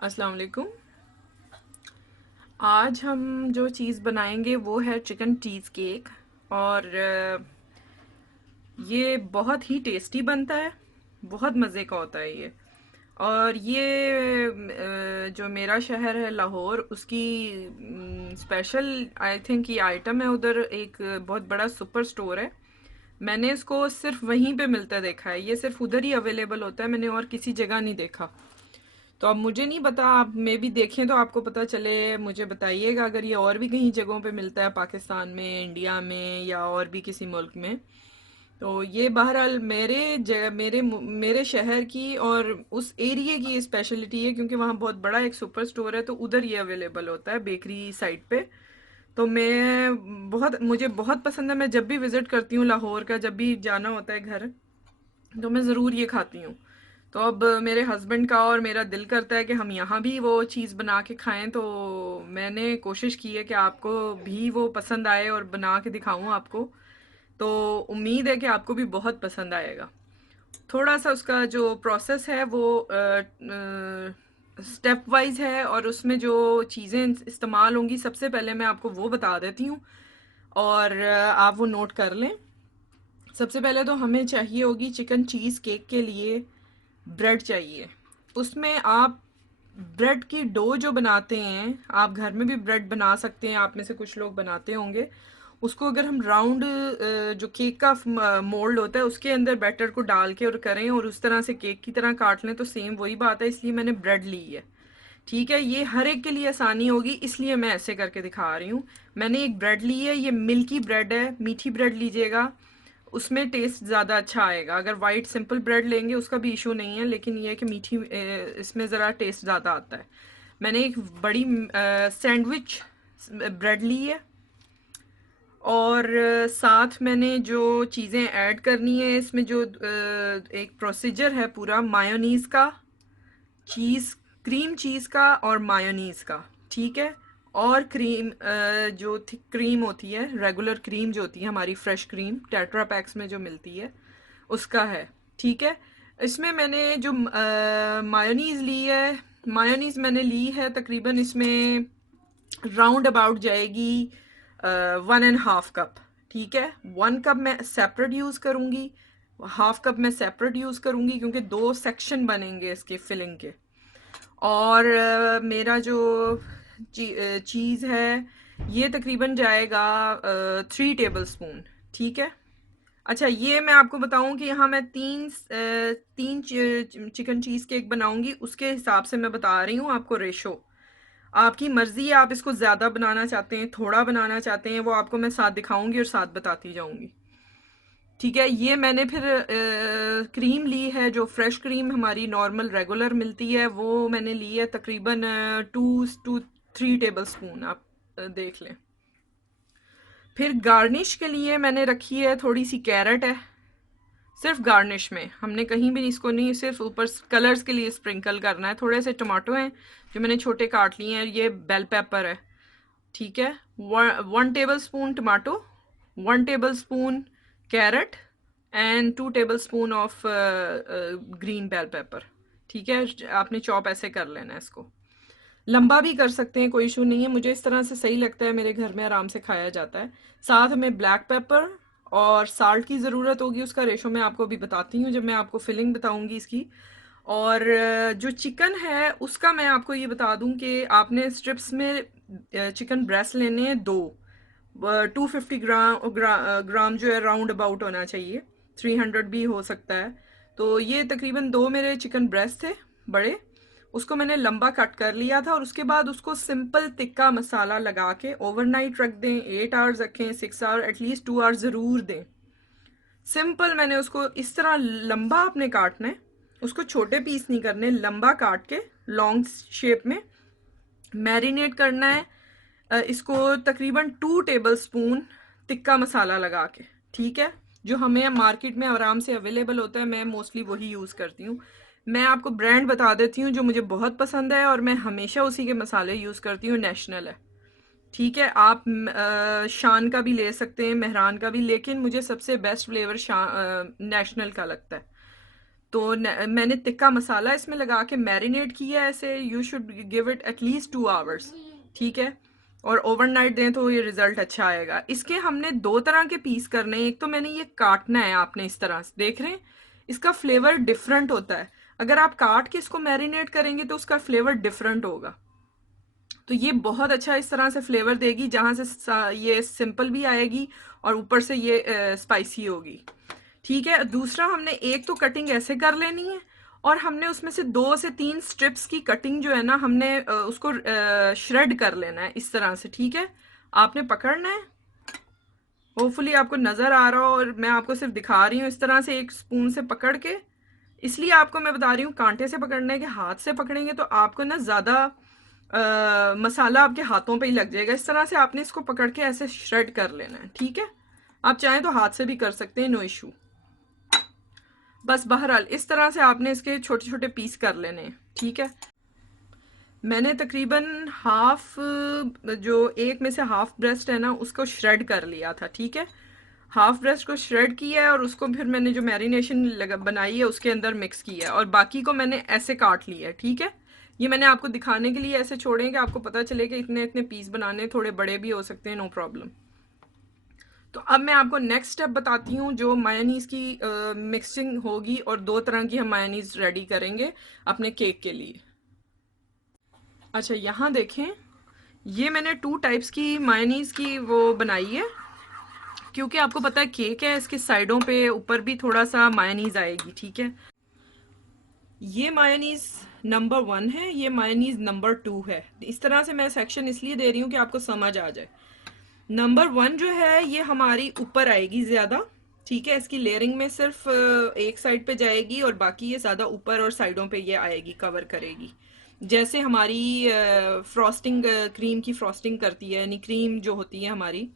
अस्सलाम वालेकुम। आज हम जो चीज़ बनाएंगे वो है चिकन चीज़ केक। और ये बहुत ही टेस्टी बनता है, बहुत मज़े का होता है ये। और ये जो मेरा शहर है लाहौर, उसकी स्पेशल आई थिंक ये आइटम है। उधर एक बहुत बड़ा सुपर स्टोर है, मैंने इसको सिर्फ वहीं पे मिलता देखा है। ये सिर्फ उधर ही अवेलेबल होता है, मैंने और किसी जगह नहीं देखा। तो अब मुझे नहीं पता, आप मे भी देखें तो आपको पता चले, मुझे बताइएगा अगर ये और भी कहीं जगहों पे मिलता है, पाकिस्तान में, इंडिया में या और भी किसी मुल्क में। तो ये बहरहाल मेरे शहर की और उस एरिया की स्पेशलिटी है, क्योंकि वहाँ बहुत बड़ा एक सुपर स्टोर है, तो उधर ये अवेलेबल होता है बेकरी साइड पे। तो मुझे बहुत पसंद है। मैं जब भी विज़िट करती हूँ लाहौर का, जब भी जाना होता है घर, तो मैं ज़रूर ये खाती हूँ। तो अब मेरे हस्बैंड का और मेरा दिल करता है कि हम यहाँ भी वो चीज़ बना के खाएं। तो मैंने कोशिश की है कि आपको भी वो पसंद आए और बना के दिखाऊं आपको। तो उम्मीद है कि आपको भी बहुत पसंद आएगा। थोड़ा सा उसका जो प्रोसेस है वो स्टेप वाइज है, और उसमें जो चीज़ें इस्तेमाल होंगी सबसे पहले मैं आपको वो बता देती हूँ, और आप वो नोट कर लें। सबसे पहले तो हमें चाहिए होगी चिकन चीज़ केक के लिए ब्रेड चाहिए। उसमें आप ब्रेड की डो जो बनाते हैं, आप घर में भी ब्रेड बना सकते हैं, आप में से कुछ लोग बनाते होंगे। उसको अगर हम राउंड जो केक का मोल्ड होता है उसके अंदर बैटर को डाल के और करें और उस तरह से केक की तरह काट लें, तो सेम वही बात है, इसलिए मैंने ब्रेड ली है। ठीक है, ये हर एक के लिए आसानी होगी, इसलिए मैं ऐसे करके दिखा रही हूँ। मैंने एक ब्रेड ली है, ये मिल्की ब्रेड है, मीठी ब्रेड लीजिएगा, उसमें टेस्ट ज़्यादा अच्छा आएगा। अगर वाइट सिंपल ब्रेड लेंगे उसका भी इशू नहीं है, लेकिन ये है कि मीठी इसमें ज़रा टेस्ट ज़्यादा आता है। मैंने एक बड़ी सैंडविच ब्रेड ली है, और साथ मैंने जो चीज़ें ऐड करनी है इसमें, जो एक प्रोसीजर है पूरा मायोनीज़ का, चीज़, क्रीम चीज़ का और मायोनीज़ का। ठीक है, और क्रीम, जो थिक क्रीम होती है, रेगुलर क्रीम जो होती है हमारी, फ्रेश क्रीम टेट्रा पैक्स में जो मिलती है, उसका है। ठीक है, इसमें मैंने जो मायोनीज़ ली है, मायोनीज़ मैंने ली है तकरीबन इसमें राउंड अबाउट जाएगी 1.5 कप। ठीक है, 1 कप मैं सेपरेट यूज़ करूँगी, 1/2 कप मैं सेपरेट यूज़ करूँगी, क्योंकि दो सेक्शन बनेंगे इसके फिलिंग के। और मेरा जो चीज़ है, ये तकरीबन जाएगा 3 टेबल स्पून। ठीक है। अच्छा, ये मैं आपको बताऊं कि यहाँ मैं तीन चिकन चीज़ केक बनाऊंगी, उसके हिसाब से मैं बता रही हूँ आपको रेशो। आपकी मर्ज़ी है, आप इसको ज़्यादा बनाना चाहते हैं, थोड़ा बनाना चाहते हैं, वो आपको मैं साथ दिखाऊंगी और साथ बताती जाऊंगी। ठीक है, ये मैंने फिर क्रीम ली है, जो फ्रेश क्रीम हमारी नॉर्मल रेगुलर मिलती है, वो मैंने ली है तकरीबन 2 to 3 टेबल स्पून, आप देख लें। फिर गार्निश के लिए मैंने रखी है थोड़ी सी कैरेट है, सिर्फ गार्निश में, हमने कहीं भी इसको नहीं, सिर्फ ऊपर कलर्स के लिए स्प्रिंकल करना है। थोड़े से टमाटो हैं जो मैंने छोटे काट लिए हैं, ये बेल पेपर है। ठीक है, 1 tablespoon tomato, 1 tablespoon carrot, and 2 tablespoon of green bell pepper. ठीक है, आपने चॉप ऐसे कर लेना है इसको। लंबा भी कर सकते हैं, कोई इशू नहीं है, मुझे इस तरह से सही लगता है, मेरे घर में आराम से खाया जाता है। साथ में ब्लैक पेपर और साल्ट की ज़रूरत होगी, उसका रेशो मैं आपको अभी बताती हूँ जब मैं आपको फिलिंग बताऊंगी इसकी। और जो चिकन है उसका मैं आपको ये बता दूं कि आपने स्ट्रिप्स में चिकन ब्रेस्ट लेने हैं दो, 250 ग्राम जो है राउंड अबाउट होना चाहिए, 300 भी हो सकता है। तो ये तकरीबन दो मेरे चिकन ब्रेस्ट थे बड़े, उसको मैंने लंबा कट कर लिया था, और उसके बाद उसको सिंपल तिक्का मसाला लगा के ओवरनाइट रख दें, 8 आवर्स रखें, 6 आवर, एटलीस्ट 2 आवर्स ज़रूर दें। सिंपल मैंने उसको इस तरह लंबा आपने काटना है, उसको छोटे पीस नहीं करने, लंबा काट के लॉन्ग शेप में मैरिनेट करना है। इसको तकरीबन 2 टेबल स्पून तिक्का मसाला लगा के। ठीक है, जो हमें मार्केट में आराम से अवेलेबल होता है, मैं मोस्टली वही यूज़ करती हूँ। मैं आपको ब्रांड बता देती हूँ जो मुझे बहुत पसंद है, और मैं हमेशा उसी के मसाले यूज़ करती हूँ, नेशनल है। ठीक है, आप शान का भी ले सकते हैं, मेहरान का भी, लेकिन मुझे सबसे बेस्ट फ्लेवर नेशनल का लगता है। तो मैंने टिक्का मसाला इसमें लगा के मैरिनेट किया है ऐसे। You should give it at least 2 hours, ठीक है। और ओवरनाइट दें तो ये रिजल्ट अच्छा आएगा। इसके हमने दो तरह के पीस करने हैं। एक तो मैंने ये काटना है, आपने इस तरह से देख रहे हैं, इसका फ्लेवर डिफरेंट होता है। अगर आप काट के इसको मैरिनेट करेंगे तो उसका फ्लेवर डिफरेंट होगा। तो ये बहुत अच्छा इस तरह से फ्लेवर देगी, जहाँ से ये सिंपल भी आएगी और ऊपर से ये स्पाइसी होगी, ठीक है। दूसरा हमने एक तो कटिंग ऐसे कर लेनी है, और हमने उसमें से 2 से 3 स्ट्रिप्स की कटिंग जो है ना, हमने उसको श्रेड कर लेना है इस तरह से, ठीक है। आपने पकड़ना है, होपफुली आपको नज़र आ रहा हो, और मैं आपको सिर्फ दिखा रही हूँ इस तरह से एक स्पून से पकड़ के। इसलिए आपको मैं बता रही हूँ कांटे से पकड़ने के, हाथ से पकड़ेंगे तो आपको ना ज़्यादा मसाला आपके हाथों पे ही लग जाएगा। इस तरह से आपने इसको पकड़ के ऐसे श्रेड कर लेना है, ठीक है। आप चाहें तो हाथ से भी कर सकते हैं, नो इशू। बस बहरहाल इस तरह से आपने इसके छोटे छोटे पीस कर लेने हैं, ठीक है। मैंने तकरीबन हाफ, जो एक में से हाफ ब्रेस्ट है ना, उसको श्रेड कर लिया था, ठीक है। हाफ ब्रेस्ट को श्रेड किया है और उसको फिर मैंने जो मैरिनेशन बनाई है उसके अंदर मिक्स किया है, और बाकी को मैंने ऐसे काट लिया है, ठीक है। ये मैंने आपको दिखाने के लिए ऐसे छोड़े हैं कि आपको पता चले कि इतने इतने पीस बनाने, थोड़े बड़े भी हो सकते हैं, नो प्रॉब्लम। तो अब मैं आपको नेक्स्ट स्टेप बताती हूँ, जो मायोनीज़ की मिक्सिंग होगी, और 2 तरह की हम मायोनीज़ रेडी करेंगे अपने केक के लिए। अच्छा, यहाँ देखें, ये मैंने 2 टाइप्स की मायोनीज़ की वो बनाई है, क्योंकि आपको पता है केक है, इसके साइडों पे ऊपर भी थोड़ा सा मायोनीज़ आएगी, ठीक है। ये मायोनीज़ नंबर 1 है, ये मायोनीज़ नंबर 2 है। इस तरह से मैं सेक्शन इसलिए दे रही हूँ कि आपको समझ आ जाए। नंबर 1 जो है ये हमारी ऊपर आएगी ज़्यादा, ठीक है। इसकी लेयरिंग में सिर्फ एक साइड पे जाएगी, और बाकी ये ज़्यादा ऊपर और साइडों पे ये आएगी, कवर करेगी। जैसे हमारी फ्रॉस्टिंग, क्रीम की फ्रॉस्टिंग करती है, यानी क्रीम जो होती है हमारी,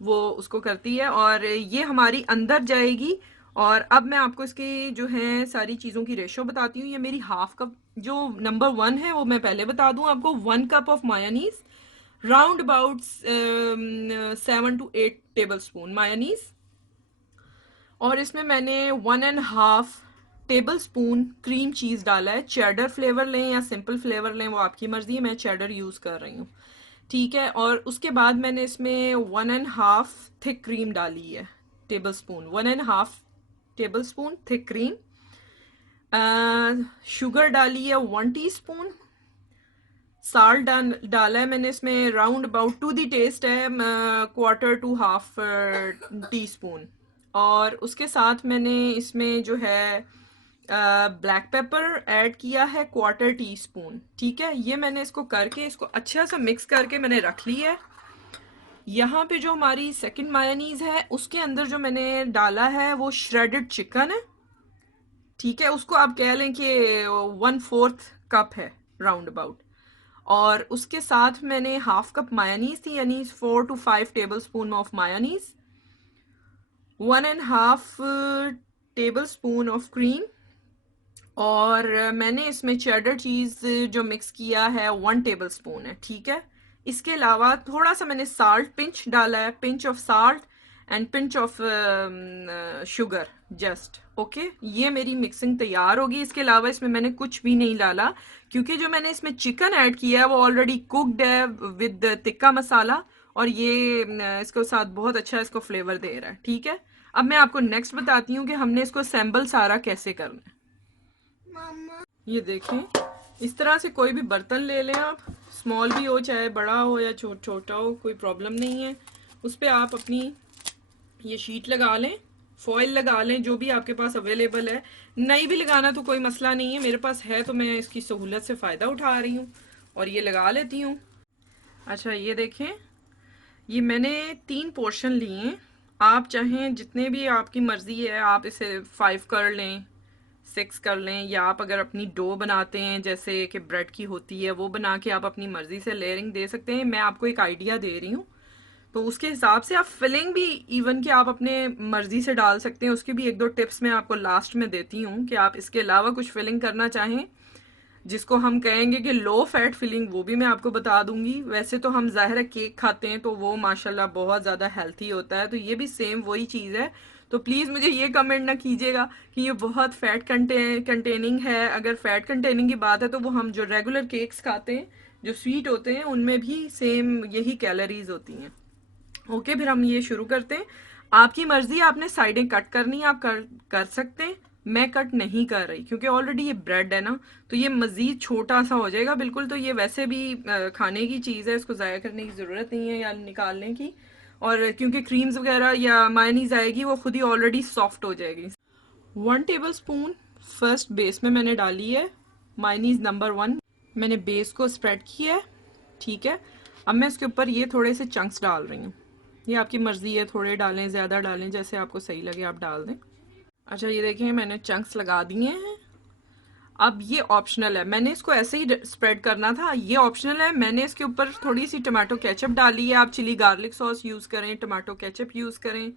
वो उसको करती है, और ये हमारी अंदर जाएगी। और अब मैं आपको इसकी जो है सारी चीज़ों की रेशो बताती हूँ। ये मेरी हाफ कप, जो नंबर 1 है वो मैं पहले बता दूँ आपको, 1 cup of mayonnaise, round about 7 to 8 table spoon mayonnaise. और इसमें मैंने 1.5 टेबल स्पून क्रीम चीज़ डाला है। चेडर फ्लेवर लें या सिंपल फ्लेवर लें, वो आपकी मर्जी है, मैं चेडर यूज़ कर रही हूँ, ठीक है। और उसके बाद मैंने इसमें 1.5 थिक क्रीम डाली है, tablespoon, 1.5 tablespoon thick cream. Sugar डाली है 1 टीस्पून। साल्ट डाला है मैंने इसमें round about to the taste है, 1/4 to 1/2 टीस्पून। और उसके साथ मैंने इसमें जो है ब्लैक पेपर ऐड किया है 1/4 टीस्पून, ठीक है। ये मैंने इसको करके, इसको अच्छा सा मिक्स करके मैंने रख ली है। यहाँ पे जो हमारी सेकंड मायोनीज है, उसके अंदर जो मैंने डाला है वो श्रेडेड चिकन है, ठीक है। उसको आप कह लें कि 1/4 कप है राउंड अबाउट। और उसके साथ मैंने हाफ कप मायोनीज थी, यानी 4 to 5 table spoon of mayonnaise, 1.5 tablespoon of cream, और मैंने इसमें चेडर चीज़ जो मिक्स किया है 1 टेबल स्पून है, ठीक है। इसके अलावा थोड़ा सा मैंने साल्ट पिंच डाला है, pinch of salt and pinch of sugar, just okay. ये मेरी मिक्सिंग तैयार होगी। इसके अलावा इसमें मैंने कुछ भी नहीं डाला, क्योंकि जो मैंने इसमें चिकन ऐड किया है वो ऑलरेडी कुकड है विद टिक्का मसाला, और ये इसके साथ बहुत अच्छा इसको फ्लेवर दे रहा है, ठीक है। अब मैं आपको नेक्स्ट बताती हूँ कि हमने इसको असेंबल सारा कैसे करना है। ये देखें, इस तरह से कोई भी बर्तन ले लें आप, स्मॉल भी हो चाहे बड़ा हो या छोटा हो, कोई प्रॉब्लम नहीं है। उस पर आप अपनी ये शीट लगा लें, फॉइल लगा लें, जो भी आपके पास अवेलेबल है। नहीं भी लगाना तो कोई मसला नहीं है, मेरे पास है तो मैं इसकी सहूलत से फ़ायदा उठा रही हूँ और ये लगा लेती हूँ। अच्छा, ये देखें, ये मैंने 3 पोर्शन लिए हैं। आप चाहें जितने भी, आपकी मर्ज़ी है, आप इसे 5 कर लें, 6 कर लें, या आप अगर अपनी डो बनाते हैं जैसे कि ब्रेड की होती है, वो बना के आप अपनी मर्ज़ी से लेयरिंग दे सकते हैं। मैं आपको एक आइडिया दे रही हूँ, तो उसके हिसाब से आप फिलिंग भी इवन कि आप अपने मर्ज़ी से डाल सकते हैं। उसकी भी 1-2 टिप्स मैं आपको लास्ट में देती हूँ कि आप इसके अलावा कुछ फिलिंग करना चाहें, जिसको हम कहेंगे कि लो फैट फिलिंग, वो भी मैं आपको बता दूंगी। वैसे तो हम ज़ाहिर है केक खाते हैं तो वो माशाल्लाह बहुत ज़्यादा हेल्थी होता है, तो ये भी सेम वही चीज़ है। तो प्लीज़ मुझे ये कमेंट ना कीजिएगा कि ये बहुत फ़ैट कंटेनिंग है। अगर फ़ैट कंटेनिंग की बात है तो वो हम जो रेगुलर केक्स खाते हैं जो स्वीट होते हैं उनमें भी सेम यही कैलोरीज होती हैं। ओके, फिर हम ये शुरू करते हैं। आपकी मर्जी, आपने साइडें कट करनी है, आप कर सकते हैं। मैं कट नहीं कर रही क्योंकि ऑलरेडी ये ब्रेड है ना, तो ये मज़ीद छोटा सा हो जाएगा बिल्कुल। तो ये वैसे भी खाने की चीज़ है, इसको ज़ाया करने की ज़रूरत नहीं है या निकालने की। और क्योंकि क्रीम्स वगैरह या मायनीज आएगी वो खुद ही ऑलरेडी सॉफ्ट हो जाएगी। 1 टेबल स्पून फर्स्ट बेस में मैंने डाली है मायनीज नंबर 1। मैंने बेस को स्प्रेड किया है, ठीक है। अब मैं इसके ऊपर ये थोड़े से चंक्स डाल रही हूँ। ये आपकी मर्ज़ी है, थोड़े डालें ज़्यादा डालें, जैसे आपको सही लगे आप डाल दें। अच्छा, ये देखें मैंने चंक्स लगा दिए हैं। अब ये ऑप्शनल है, मैंने इसको ऐसे ही स्प्रेड करना था, ये ऑप्शनल है। मैंने इसके ऊपर थोड़ी सी टमाटो केचप डाली है। आप चिली गार्लिक सॉस यूज़ करें, टमाटो केचप यूज़ करें।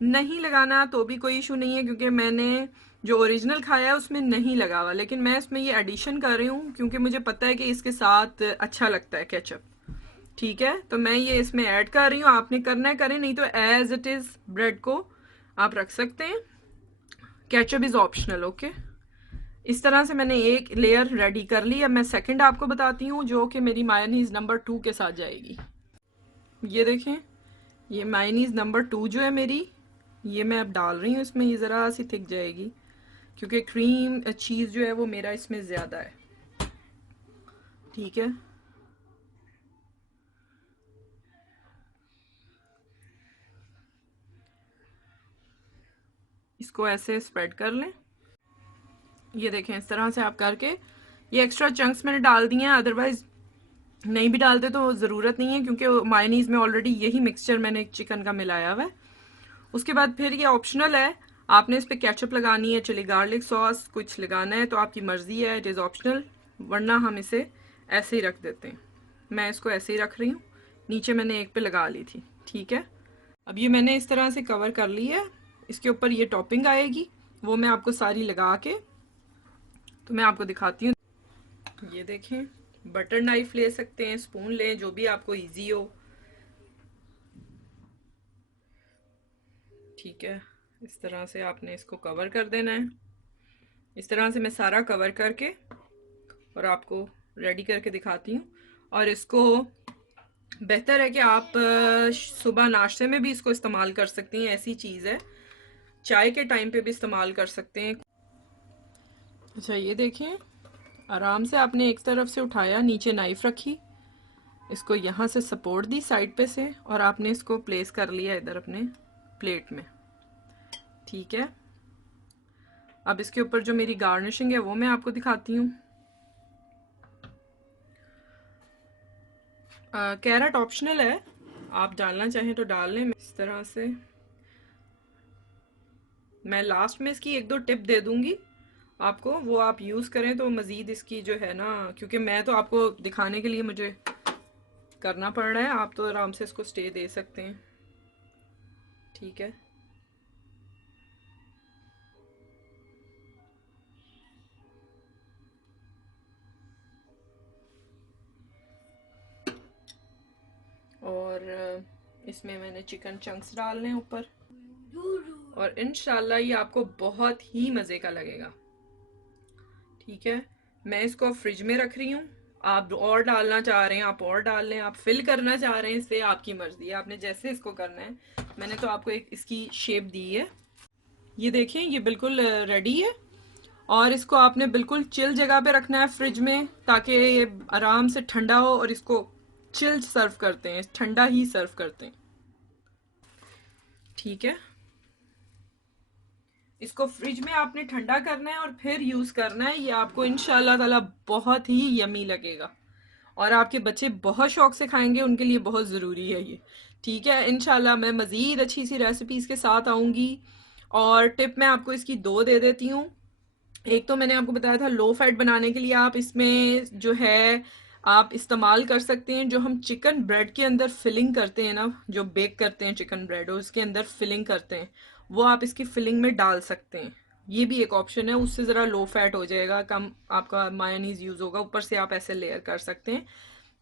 नहीं लगाना तो भी कोई इशू नहीं है क्योंकि मैंने जो ओरिजिनल खाया है उसमें नहीं लगा हुआ, लेकिन मैं इसमें ये एडिशन कर रही हूँ क्योंकि मुझे पता है कि इसके साथ अच्छा लगता है केचप, ठीक है। तो मैं ये इसमें ऐड कर रही हूँ। आपने करना है करें, नहीं तो एज इट इज़ ब्रेड को आप रख सकते हैं। Ketchup is optional, okay. इस तरह से मैंने एक लेयर रेडी कर ली। अब मैं सेकंड आपको बताती हूँ जो कि मेरी मायोनीज नंबर 2 के साथ जाएगी। ये देखें, ये मायोनीज नंबर 2 जो है मेरी, ये मैं अब डाल रही हूँ इसमें। ये ज़रा सी थिक जाएगी क्योंकि क्रीम चीज़ जो है वो मेरा इसमें ज़्यादा है, ठीक है। इसको ऐसे स्प्रेड कर लें। ये देखें, इस तरह से आप करके ये एक्स्ट्रा चंक्स मैंने डाल दिए हैं, अदरवाइज नहीं भी डालते तो ज़रूरत नहीं है क्योंकि मायोनीज में ऑलरेडी यही मिक्सचर मैंने चिकन का मिलाया हुआ है। उसके बाद फिर ये ऑप्शनल है, आपने इस पर केचप लगानी है, चिली गार्लिक सॉस कुछ लगाना है तो आपकी मर्ज़ी है, इट इज़ ऑप्शनल। वरना हम इसे ऐसे ही रख देते हैं। मैं इसको ऐसे ही रख रही हूँ, नीचे मैंने एक पे लगा ली थी, ठीक है। अब ये मैंने इस तरह से कवर कर ली है। इसके ऊपर ये टॉपिंग आएगी, वो मैं आपको सारी लगा के तो मैं आपको दिखाती हूँ। ये देखें, बटर नाइफ ले सकते हैं, स्पून लें, जो भी आपको इजी हो, ठीक है। इस तरह से आपने इसको कवर कर देना है। इस तरह से मैं सारा कवर करके और आपको रेडी करके दिखाती हूँ। और इसको बेहतर है कि आप सुबह नाश्ते में भी इसको इस्तेमाल कर सकती हैं, ऐसी चीज़ है। चाय के टाइम पे भी इस्तेमाल कर सकते हैं। अच्छा, ये देखें, आराम से आपने एक तरफ से उठाया, नीचे नाइफ रखी, इसको यहाँ से सपोर्ट दी साइड पे से और आपने इसको प्लेस कर लिया इधर अपने प्लेट में, ठीक है। अब इसके ऊपर जो मेरी गार्निशिंग है वो मैं आपको दिखाती हूँ। कैरेट ऑप्शनल है, आप डालना चाहें तो डाल लें। इस तरह से मैं लास्ट में इसकी एक दो टिप दे दूंगी आपको, वो आप यूज़ करें तो मज़ीद इसकी जो है ना, क्योंकि मैं तो आपको दिखाने के लिए मुझे करना पड़ रहा है, आप तो आराम से इसको स्टे दे सकते हैं, ठीक है। और इसमें मैंने चिकन चंक्स डालने हैं ऊपर और इंशाल्लाह ये आपको बहुत ही मज़े का लगेगा, ठीक है। मैं इसको फ्रिज में रख रही हूँ। आप और डालना चाह रहे हैं आप और डाल लें, आप फिल करना चाह रहे हैं इसे, आपकी मर्जी है, आपने जैसे इसको करना है। मैंने तो आपको एक इसकी शेप दी है। ये देखें, ये बिल्कुल रेडी है और इसको आपने बिल्कुल चिल जगह पे रखना है फ्रिज में, ताकि ये आराम से ठंडा हो। और इसको चिल सर्व करते हैं, ठंडा ही सर्व करते हैं, ठीक है। इसको फ्रिज में आपने ठंडा करना है और फिर यूज़ करना है। ये आपको इंशाल्लाह ताला बहुत ही यमी लगेगा और आपके बच्चे बहुत शौक से खाएंगे, उनके लिए बहुत ज़रूरी है ये, ठीक है। इंशाल्लाह मैं मज़ीद अच्छी सी रेसिपीज़ के साथ आऊँगी। और टिप मैं आपको इसकी दो दे देती हूँ। एक तो मैंने आपको बताया था लो फैट बनाने के लिए आप इसमें जो है आप इस्तेमाल कर सकते हैं, जो हम चिकन ब्रेड के अंदर फिलिंग करते हैं ना, जो बेक करते हैं चिकन ब्रेड और उसके अंदर फिलिंग करते हैं, वो आप इसकी फिलिंग में डाल सकते हैं। ये भी एक ऑप्शन है, उससे ज़रा लो फैट हो जाएगा, कम आपका मायोनीज यूज़ होगा, ऊपर से आप ऐसे लेयर कर सकते हैं।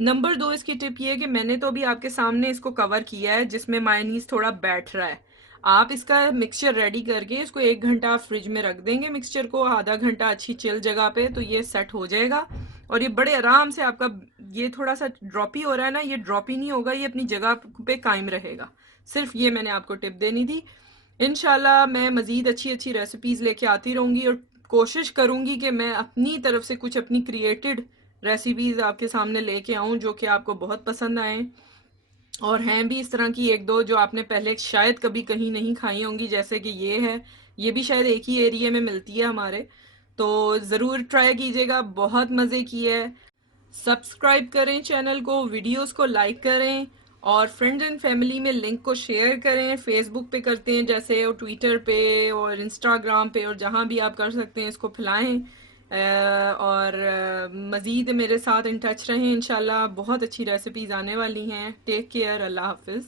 नंबर 2 इसकी टिप ये है कि मैंने तो अभी आपके सामने इसको कवर किया है जिसमें मायोनीज थोड़ा बैठ रहा है। आप इसका मिक्सचर रेडी करके इसको 1 घंटा फ्रिज में रख देंगे, मिक्सचर को आधा घंटा अच्छी चिल जगह पे, तो ये सेट हो जाएगा। और ये बड़े आराम से आपका, ये थोड़ा सा ड्रॉपी हो रहा है ना, ये ड्रॉपी नहीं होगा, ये अपनी जगह पे कायम रहेगा। सिर्फ ये मैंने आपको टिप देनी थी। इंशाल्लाह मैं मज़ीद अच्छी अच्छी रेसिपीज़ लेके आती रहूँगी और कोशिश करूँगी कि मैं अपनी तरफ से कुछ अपनी क्रिएटेड रेसिपीज़ आपके सामने लेके आऊँ जो कि आपको बहुत पसंद आएँ। और हैं भी इस तरह की एक दो जो आपने पहले शायद कभी कहीं नहीं खाई होंगी, जैसे कि ये है, ये भी शायद एक ही एरिया में मिलती है हमारे। तो ज़रूर ट्राई कीजिएगा, बहुत मज़े की है। सब्सक्राइब करें चैनल को, वीडियोस को लाइक करें और फ्रेंड्स एंड फैमिली में लिंक को शेयर करें। फेसबुक पे करते हैं जैसे, और ट्विटर पे और इंस्टाग्राम पे, और जहाँ भी आप कर सकते हैं इसको फैलाएं। और मज़ीद मेरे साथ इन टच रहें। इंशाल्लाह बहुत अच्छी रेसिपीज़ आने वाली हैं। टेक केयर, अल्लाह हाफिज़।